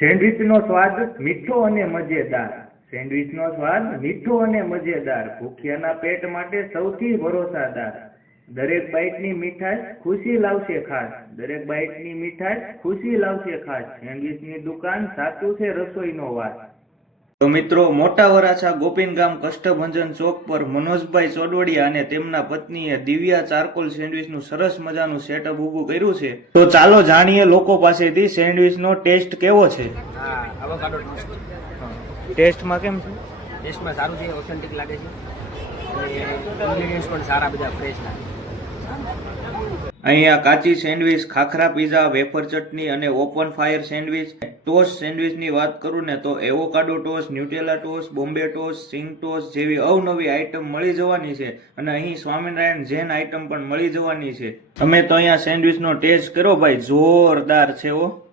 સેન્ડવિચનો સ્વાદ મીઠો અને મજેદાર. સેન્ડવિચનો સ્વાદ મીઠો અને મજેદાર. ભૂખ્યાના પેટ માટે સૌથી ભરોસાદાર. દરેક બાઇટની મીઠાશ ખુશી લાવશે ખાસ. દરેક બાઇટની મીઠાશ ખુશી લાવશે ખાસ. સેન્ડવિચની દુકાન સાચું છે રસોઈનો વાત તો મિત્રો મોટા વરાછા ગોપીન ગામ કષ્ટભંજન ચોક પર મનોજભાઈ ચોડવડિયા અને તેમના પત્નીએ દિવ્યા ચારકોલ સેન્ડવિચનું સરસ મજાનું સેટઅપ ઊભું કર્યું છે. તો ચાલો જાણીએ લોકો પાસેથી સેન્ડવિચનો ટેસ્ટ કેવો છે. ટેસ્ટમાં કેમ છે? ટેસ્ટમાં સારું છે ઓથેન્ટિક લાગે છે. ઇન્ગ્રેડિયન્ટ્સ પણ સારા બધા ફ્રેશ લાગે. અહીંયા કાચી sandwich khakhra pizza wafer chutney અને ઓપન ફાયર સેન્ડવિચ. ટોસ્ટ સેન્ડવિચની વાત કરું ને તો avocado toast Nutella toast Bombay toast સિંગ ટોસ જેવી અવનવી આઇટમ મળી જવાની છે અને અહીં સ્વામિનારાયણ જૈન આઇટમ પણ મળી જવાની છે. તમે તો અહીંયા સેન્ડવિચનો ટેસ્ટ કરો ભાઈ, જોરદાર છે હો.